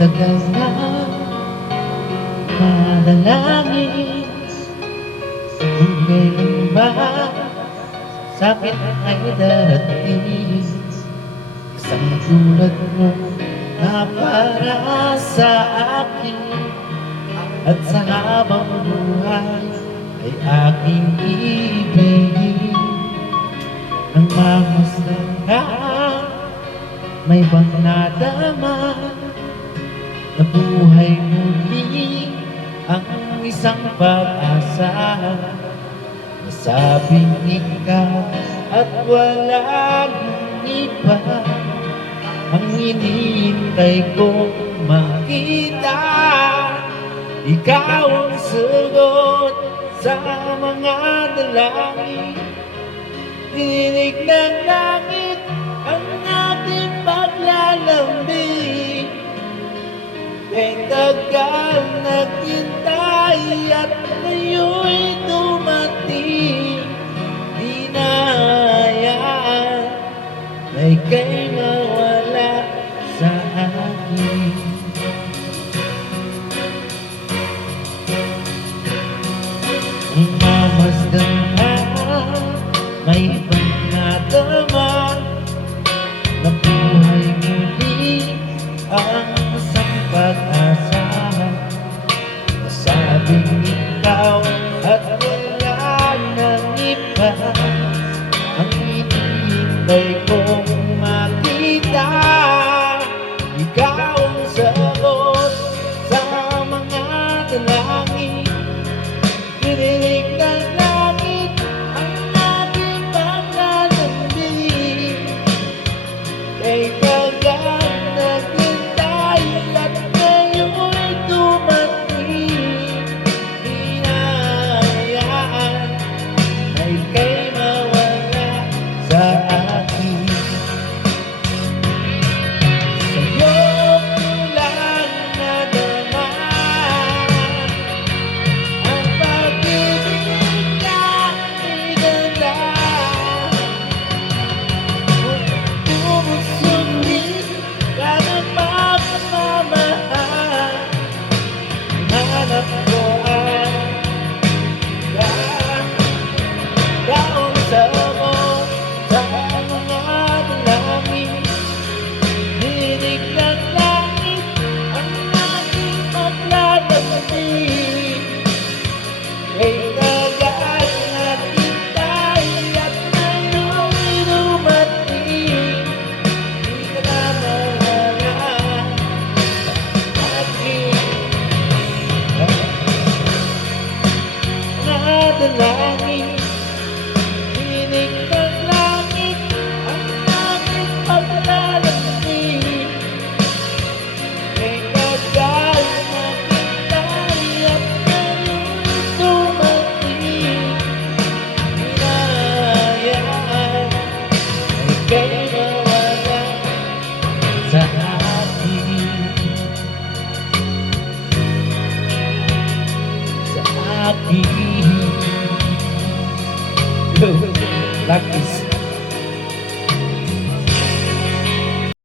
tagal na madalangin kung kailan ba sakit ay darating. Isang tulad mo na para sa akin, at sa habang buhay ay aking ibigin. Nang mamasdan ka, may bang nadama na buhay muli ang isang pag-asa. Nasabing ikaw at wala nang iba ang hinihintay kong makita. Ikaw ang sagot sa mga dalangin, dininig ng langit ang aking paglalambing. Kay tagal naghintay at ngayon'y dumating. Di na hayaan na ika'y mawala sa akin. Ang mamasdan ka, may ibang nadama na buhay muli ang isang pag-asa. Nasabing ikaw at wala nang iba ang hinihintay kong makita. Ikaw ang sagot sa mga dalangin, dininig ng langit ang aking paglalambing. Kay tagal naghintay at ngayon'y dumating. Di na hayaan na ika'y mawala sa akin. Sa'yo ko lang nadama ang pag-ibig na iganda. Pumusundin ka ng pagmamahal, hanap ko ang taong sagot sa mga dalangin. Dinig ng langit ang aking paglalambing. Kay tagal naghintay at ngayon'y dumating. Di ka na mawala sa akin. Mga dalangin, dinig ng langit ang aking paglalambing. Kay tagal naghintay at ngayon'y dumating. Di na hayaan na ika'y mawala sa akin. Sa akin. Lucky